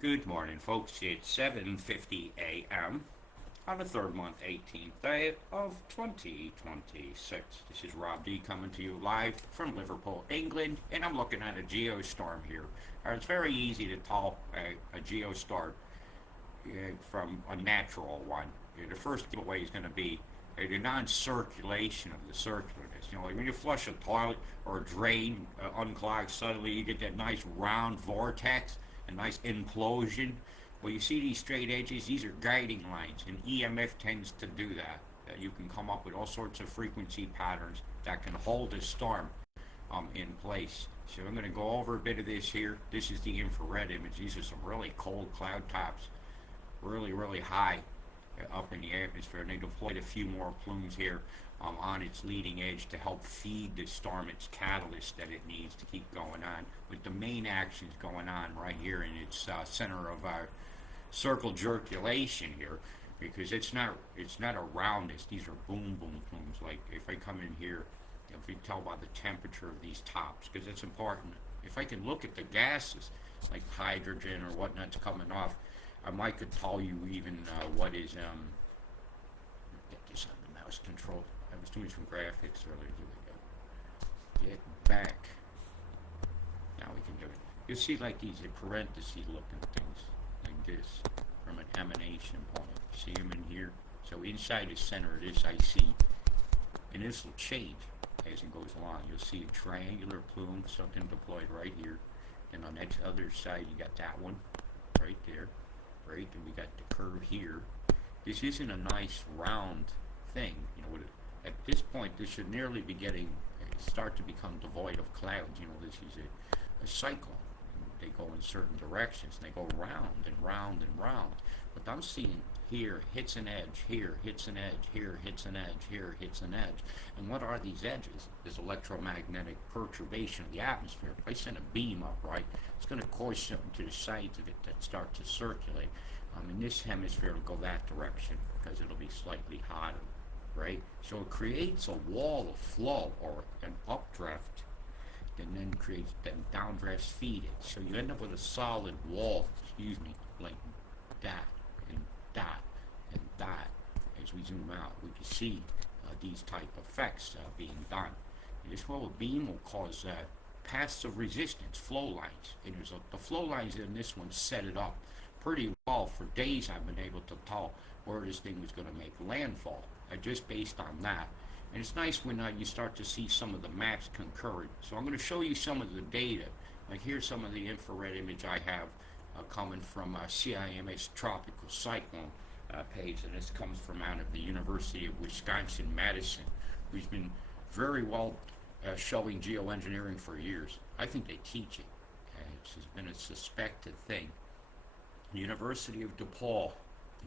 Good morning, folks. It's 7:50 a.m. on the third month, 18th day of 2026. This is Rob D coming to you live from Liverpool, England, and I'm looking at a geostorm here. It's very easy to tell a geostorm from a natural one. The first giveaway is going to be the non-circulation of the circulators. Like when you flush a toilet or a drain unclogged, suddenly you get that nice round vortex, a nice implosion. Well, you see these straight edges, these are guiding lines, and EMF tends to do that. You can come up with all sorts of frequency patterns that can hold a storm in place. So I'm going to go over a bit of this here. This is the infrared image. These are some really cold cloud tops, really high up in the atmosphere, and they deployed a few more plumes here on its leading edge to help feed the storm its catalyst that it needs to keep going on, with the main actions going on right here in its center of our circle circulation here, because it's not around us. These are boom plumes. Like if I come in here, if we tell by the temperature of these tops, because it's important. If I can look at the gases like hydrogen or whatnot's coming off, I might could tell you even what is get this on the mouse control. I was doing some graphics earlier. Here we go. Get back. Now we can do it. You'll see like these parenthesis looking things like this from an emanation point. See them in here. So inside the center of this I see, and this will change as it goes along. You'll see a triangular plume, something deployed right here, and on that other side you got that one right there. Right, and we got the curve here. This isn't a nice round thing, at this point this should nearly be getting start to become devoid of clouds. This is a cyclone. They go in certain directions, and they go round and round and round. But I'm seeing here hits an edge, here hits an edge, here hits an edge, here hits an edge. And what are these edges? This electromagnetic perturbation of the atmosphere. If I send a beam up, right, it's going to cause something to the sides of it that start to circulate. In this hemisphere, it'll go that direction because it'll be slightly hotter, right? So it creates a wall of flow or an updraft, and then creates then downdrafts feed it. So you end up with a solid wall, like that and that and that. As we zoom out, we can see these type of effects being done. And this beam will cause passive resistance flow lines. And the flow lines in this one set it up pretty well. For days I've been able to tell where this thing was going to make landfall, just based on that. And it's nice when you start to see some of the maps concurrent. So I'm going to show you some of the data. Like here's some of the infrared image I have coming from CIMS Tropical Cyclone page, and this comes from out of the University of Wisconsin-Madison, who's been very well showing geoengineering for years. I think they teach it. It's been a suspected thing. The University of DePaul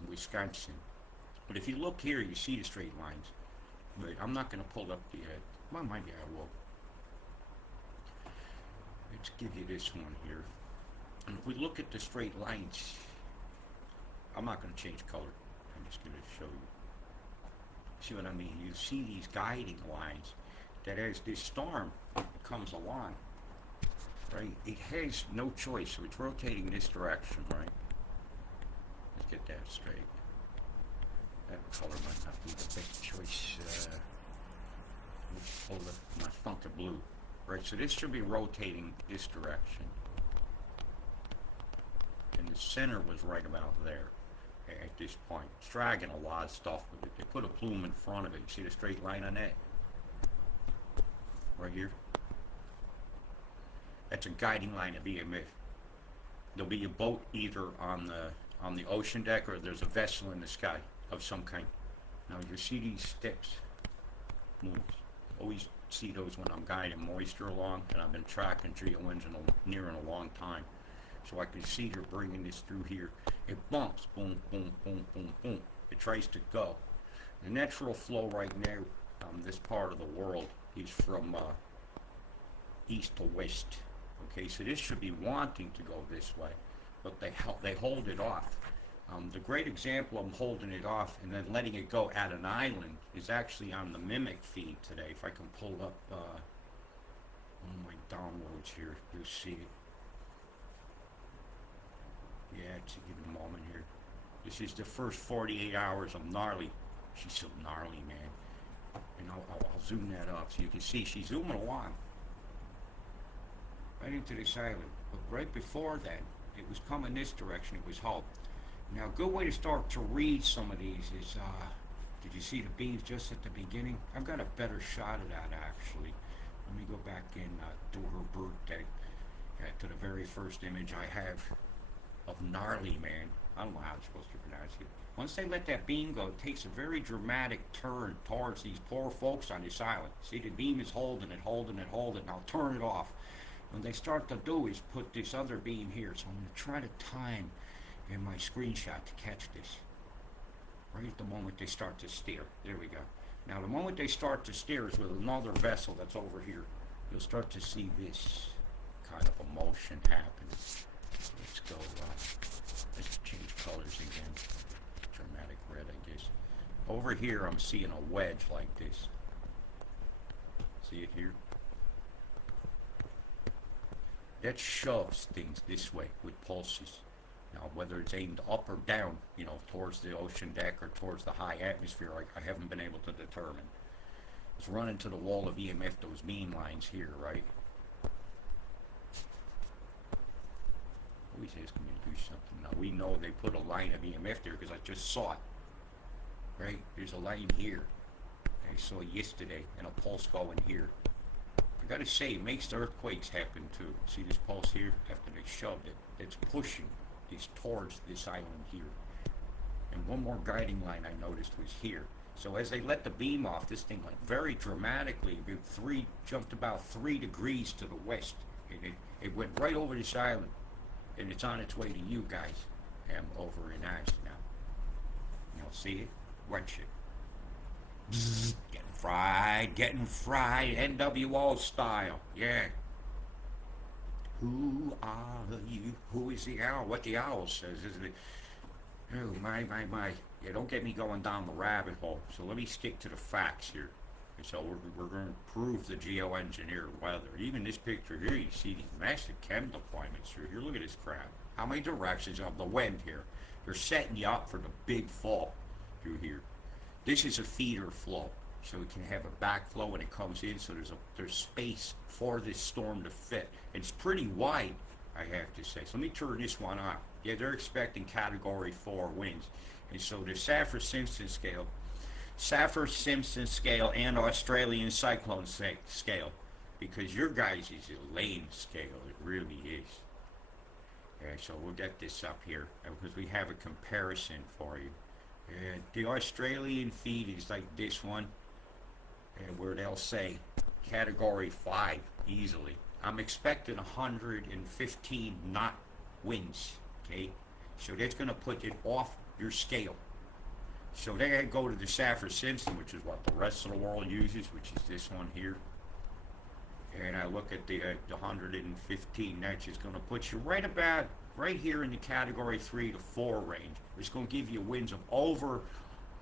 in Wisconsin. But if you look here, you see the straight lines. But I'm not going to pull up the, well, maybe I will. Let's give you this one here. And if we look at the straight lines, I'm not going to change color. I'm just going to show you. See what I mean? You see these guiding lines that as this storm comes along, right, it has no choice. So it's rotating this direction, right? Let's get that straight. That color might not be the best choice. Let's pull my Funka blue. Right, so this should be rotating this direction. And the center was right about there at this point. It's dragging a lot of stuff with it. They put a plume in front of it. You see the straight line on that? Right here? That's a guiding line of EMF. There'll be a boat either on the ocean deck, or there's a vessel in the sky of some kind. Now you see these steps move. Always see those when I'm guiding moisture along, and I've been tracking geoengineering a long time. So I can see they're bringing this through here. It bumps, boom, boom, boom, boom, boom. It tries to go. The natural flow right now, this part of the world, is from east to west. Okay, so this should be wanting to go this way, but they hold it off. The great example of holding it off and then letting it go at an island is actually on the Mimic feed today. If I can pull up on my downloads here, you'll see it. Yeah, Let's give it a moment here. This is the first 48 hours of Gnarly. She's so gnarly, man. And I'll zoom that up so you can see she's zooming along right into this island. But right before that, it was coming this direction. It was Hull. Now, a good way to start to read some of these is, did you see the beams just at the beginning? I've got a better shot of that, actually. Let me go back and do her birthday. To the very first image I have of Gnarly, man. I don't know how I'm supposed to pronounce it. Once they let that beam go, it takes a very dramatic turn towards these poor folks on this island. See, the beam is holding it, and I'll turn it off. What they start to do is put this other beam here. So I'm going to try to time in my screenshot to catch this. Right at the moment they start to steer. There we go. Now, the moment they start to steer is with another vessel that's over here. You'll start to see this kind of a motion happen. Let's go, let's change colors again. Dramatic red, I guess. Over here, I'm seeing a wedge like this. See it here? That shoves things this way with pulses. Now, whether it's aimed up or down, you know, towards the ocean deck or towards the high atmosphere, I haven't been able to determine. It's running to the wall of EMF, those beam lines here, right? Always asking me to do something. Now, we know they put a line of EMF there because I just saw it. Right? There's a line here. I saw it yesterday, and a pulse going here. I gotta say, it makes the earthquakes happen too. See this pulse here? After they shoved it, it's pushing this towards this island here. And one more guiding line I noticed was here. So as they let the beam off, this thing went very dramatically. Jumped about 3 degrees to the west. And it went right over this island. And it's on its way to you guys. I'm over in ice now. You'll see it? Watch it. Bzz, getting fried, NWO style. Yeah. Who are you? Who is the owl? What the owl says, isn't it? Oh, my. Yeah, don't get me going down the rabbit hole. So let me stick to the facts here. And so we're going to prove the geoengineered weather. Even this picture here, you see these massive chem deployments through here. Look at this crap. How many directions of the wind here? They're setting you up for the big fall through here. This is a feeder flow. So we can have a backflow when it comes in, so there's space for this storm to fit. It's pretty wide, I have to say. So let me turn this one on. Yeah, they're expecting Category 4 winds. And so the Saffir-Simpson scale and Australian cyclone scale, because your guys is a lame scale, it really is. Yeah, so we'll get this up here, because we have a comparison for you. The Australian feed is like this one, where they'll say Category 5 easily. I'm expecting 115 knot winds, okay? So that's going to put it off your scale. So they go to the Saffir-Simpson, which is what the rest of the world uses, which is this one here. And I look at the 115, that's just going to put you right here in the Category 3 to 4 range. It's going to give you winds of over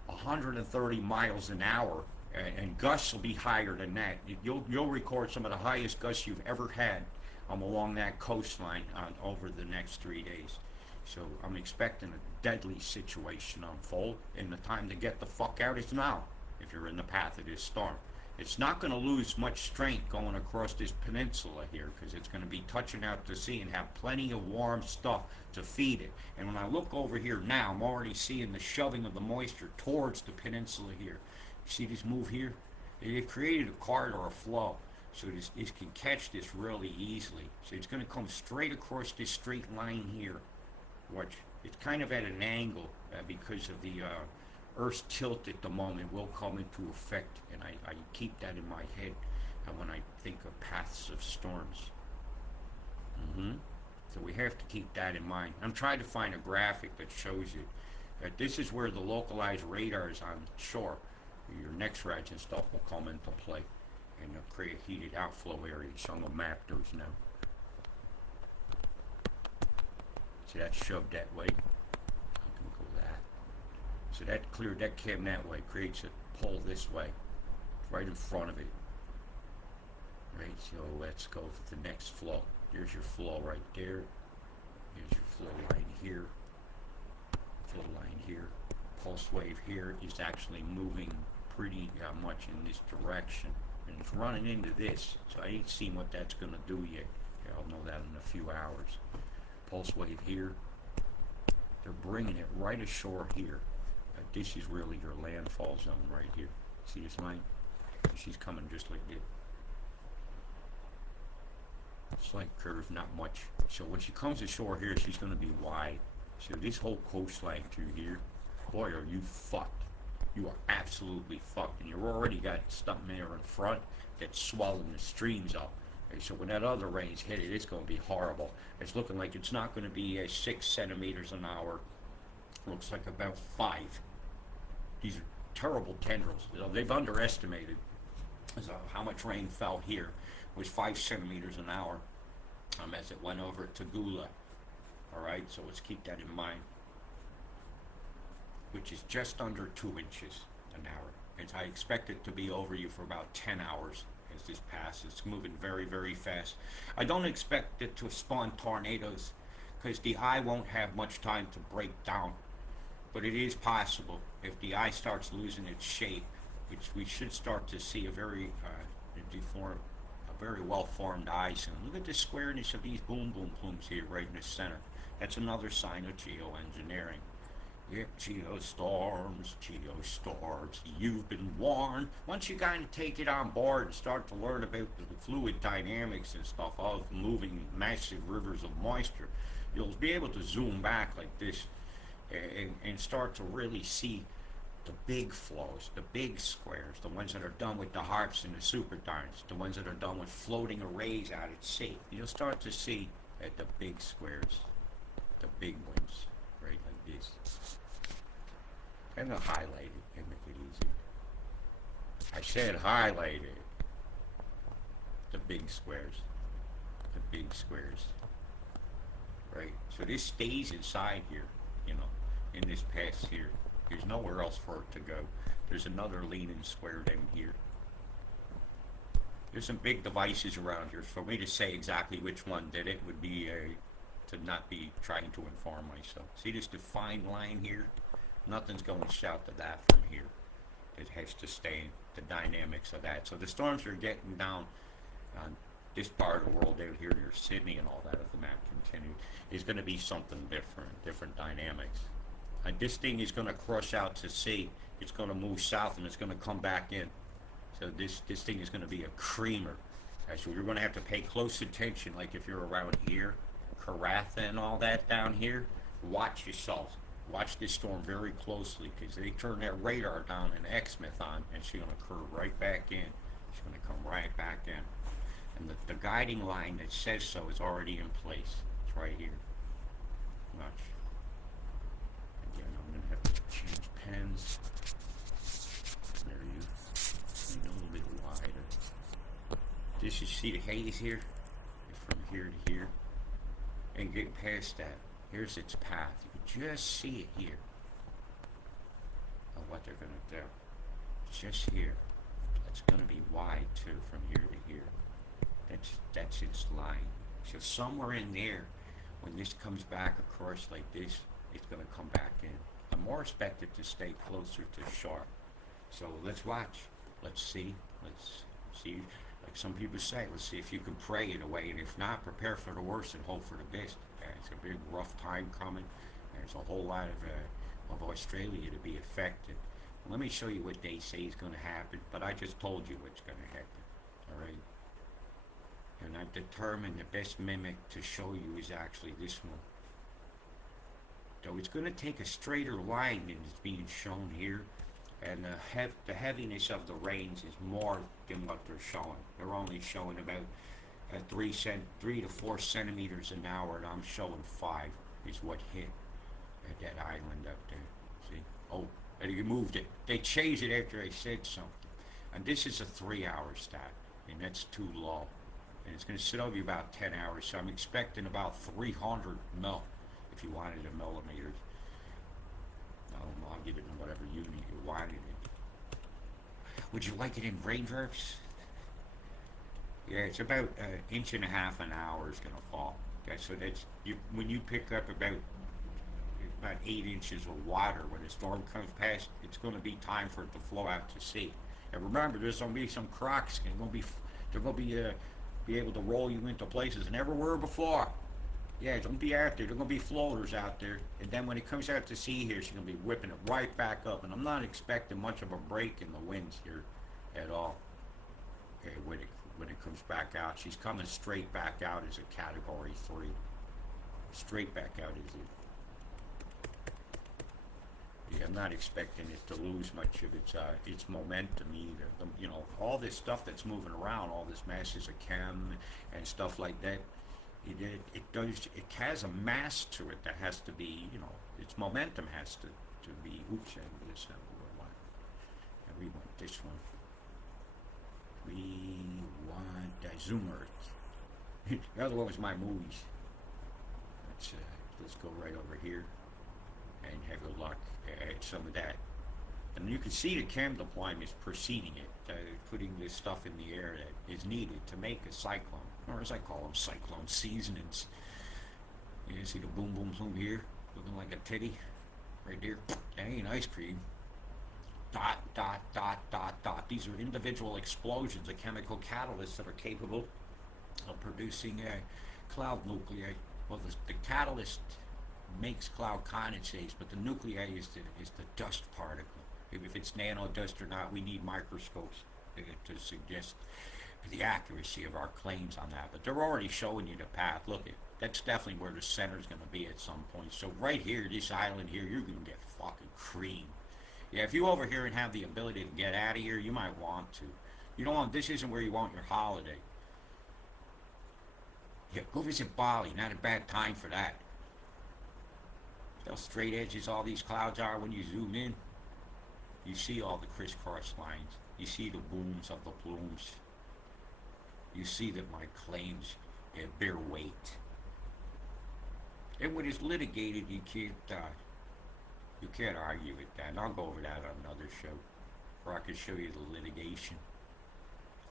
130 miles an hour. And gusts will be higher than that. You'll record some of the highest gusts you've ever had along that coastline over the next 3 days. So I'm expecting a deadly situation to unfold, and the time to get the fuck out is now if you're in the path of this storm. It's not going to lose much strength going across this peninsula here, because it's going to be touching out to sea and have plenty of warm stuff to feed it. And when I look over here now, I'm already seeing the shoving of the moisture towards the peninsula here. See this move here? It created a corridor of flow, so this can catch this really easily. So it's going to come straight across this straight line here. Watch. It's kind of at an angle because of the Earth's tilt at the moment will come into effect, and I keep that in my head when I think of paths of storms. So we have to keep that in mind. I'm trying to find a graphic that shows you that this is where the localized radars on shore, your NEXRADs and stuff, will come into play and create heated outflow areas. So I'm going to map those now. See, that's shoved that way. I'm going to go that. So that cleared that cam that way, creates a pull this way, right in front of it. Right, so let's go for the next flow. There's your flow right there. Here's your flow line here. pulse wave here is actually moving pretty much in this direction, and it's running into this, so I ain't seen what that's going to do yet. I'll know that in a few hours. Pulse wave here, they're bringing it right ashore here. This is really your landfall zone right here. See this line? She's coming just like this. Slight curve, not much. So when she comes ashore here, she's going to be wide. So this whole coastline through here, boy, are you fucked. You are absolutely fucked. And you've already got something there in front that's swallowing the streams up. Okay, so when that other rain's hit it, it's going to be horrible. It's looking like it's not going to be 6 centimeters an hour. Looks like about 5. These are terrible tendrils. They've underestimated how much rain fell here. It was 5 centimeters an hour as it went over to Gula. Alright, so let's keep that in mind. Which is just under 2 inches an hour. And I expect it to be over you for about 10 hours as this passes. It's moving very, very fast. I don't expect it to spawn tornadoes because the eye won't have much time to break down. But it is possible if the eye starts losing its shape, which we should start to see a very very well-formed eye soon. Look at the squareness of these boom boom plumes here right in the center. That's another sign of geoengineering. Yep, geostorms, you've been warned. Once you kind of take it on board and start to learn about the fluid dynamics and stuff of moving massive rivers of moisture, you'll be able to zoom back like this and start to really see the big flows, the big squares, the ones that are done with the harps and the superdarns, the ones that are done with floating arrays out at sea. You'll start to see the big squares, the big ones, right like this. And I'll highlight it and make it easy. I said highlight it. The big squares. The big squares. Right? So this stays inside here, in this pass here. There's nowhere else for it to go. There's another leaning square down here. There's some big devices around here. For me to say exactly which one did it would be to not be trying to inform myself. See this defined line here? Nothing's going to shout to that from here. It has to stay the dynamics of that. So the storms are getting down on this part of the world out here near Sydney and all that, if the map continued, is going to be something different dynamics. And this thing is going to crush out to sea. It's going to move south and it's going to come back in. So this thing is going to be a creamer. So you're going to have to pay close attention, like if you're around here, Karatha and all that down here, watch yourself. Watch this storm very closely because they turn that radar down in Exmouth on and she's going to curve right back in. She's going to come right back in. And the guiding line that says so is already in place. It's right here. Watch. Again, I'm going to have to change pens. There you go. Make it a little bit wider. This, you see the haze here? From here to here. And get past that. Here's its path. You can just see it here. Of what they're going to do. Just here. That's going to be wide too from here to here. That's its line. So somewhere in there, when this comes back across like this, it's going to come back in. I'm more expected to stay closer to shore. So let's watch. Let's see. Let's see. Like some people say, let's see if you can pray it away. And if not, prepare for the worst and hope for the best. It's a big rough time coming. There's a whole lot of Australia to be affected. Let me show you what they say is going to happen. But I just told you what's going to happen. All right. And I've determined the best mimic to show you is actually this one. So it's going to take a straighter line than is being shown here. And the heaviness of the rains is more than what they're showing. They're only showing about 3 to 4 centimeters an hour, and I'm showing 5 is what hit at that island up there. See? Oh, and you moved it. They changed it after I said something. And this is a 3-hour stat, and that's too low. And it's going to sit over you about 10 hours, so I'm expecting about 300 mil, if you wanted a millimeter. I'll give it in whatever unit you wanted it. Would you like it in raindrops? Yeah, it's about 1.5 inches an hour is going to fall. Okay, so that's when you pick up about about 8 inches of water. When the storm comes past, it's going to be time for it to flow out to sea. And remember, there's going to be some crocks, and they're going to be able to roll you into places never were before. Yeah, don't be out there. There are going to be floaters out there. And then when it comes out to sea here, she's going to be whipping it right back up. And I'm not expecting much of a break in the winds here at all. Okay, when it comes back out, she's coming straight back out as a Category 3. Straight back out as it. Yeah, I'm not expecting it to lose much of its momentum either. All this stuff that's moving around, all this masses of chem and stuff like that, it has a mass to it that has to be, its momentum has to be. Oops, this not what we want. And we want this one. We want Zoomer. The other one was my movies. Let's go right over here and have a look at some of that. And you can see the chem deployments preceding it, putting this stuff in the air that is needed to make a cyclone, or as I call them, cyclone seasonings. You see the boom boom boom here, looking like a titty, right there. That ain't ice cream. Dot, dot, dot, dot, dot. These are individual explosions of chemical catalysts that are capable of producing cloud nuclei. Well, the catalyst makes cloud condensates, but the nuclei is the dust particle. If it's nano dust or not, we need microscopes to suggest the accuracy of our claims on that. But they're already showing you the path. Look, that's definitely where the center's going to be at some point. So right here, this island here, you're going to get fucking cream. Yeah, if you over here and have the ability to get out of here, you might want to. You don't want. This isn't where you want your holiday. Yeah, go visit Bali. Not a bad time for that. See how straight edges all these clouds are when you zoom in? You see all the crisscross lines. You see the booms of the plumes. You see that my claims bear weight. And when it's litigated, you can't argue with that. And I'll go over that on another show, where I can show you the litigation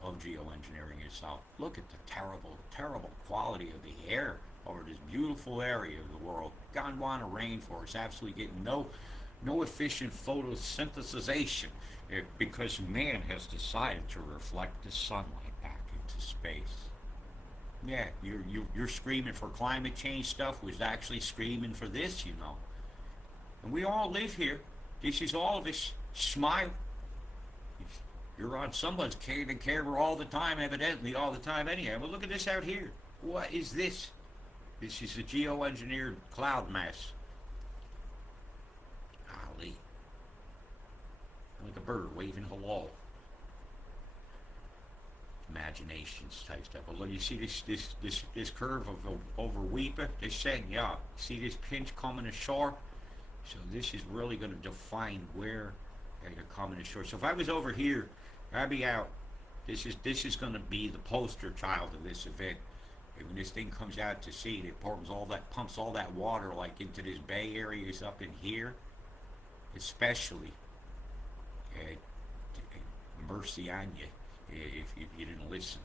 of geoengineering itself. Look at the terrible, terrible quality of the air over this beautiful area of the world. Gondwana rainforest absolutely getting no efficient photosynthesization because man has decided to reflect the sunlight back into space. Yeah, you're screaming for climate change stuff was actually screaming for this, And we all live here. This is all of us. Smile. You're on someone's camera all the time, evidently, all the time anyhow. But look at this out here. What is this? This is a geoengineered cloud mass. Golly. Like a bird waving hello. Imaginations type stuff. Well, look, you see this curve of over Weepa? They're saying, yeah, see this pinch coming ashore? So this is really going to define where they're coming ashore. So if I was over here, I'd be out. This is going to be the poster child of this event. And when this thing comes out to sea, it pumps all that water like into this bay areas up in here, especially. Mercy on you if you didn't listen.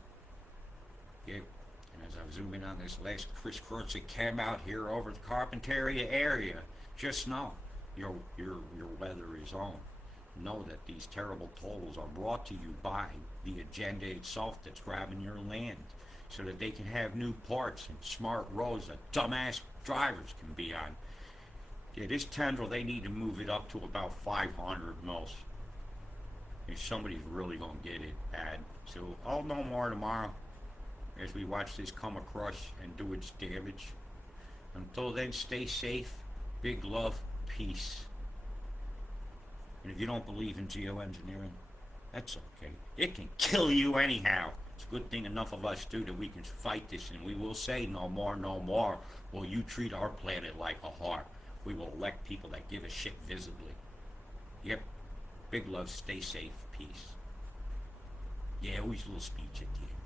Yeah. And as I'm zooming on this last crisscross that came out here over the Carpentaria area, just know your weather is on. Know that these terrible tolls are brought to you by the agenda itself that's grabbing your land so that they can have new parts and smart roads that dumbass drivers can be on. Yeah, this tendril, they need to move it up to about 500 mils. If somebody's really going to get it bad. So I'll know more tomorrow as we watch this come across and do its damage. Until then, stay safe. Big love. Peace. And if you don't believe in geoengineering, that's okay. It can kill you anyhow. It's a good thing enough of us do that we can fight this, and we will say no more, no more. Will you treat our planet like a whore? We will elect people that give a shit visibly. Yep. Big love, stay safe, peace. Yeah, always a little speech at the end.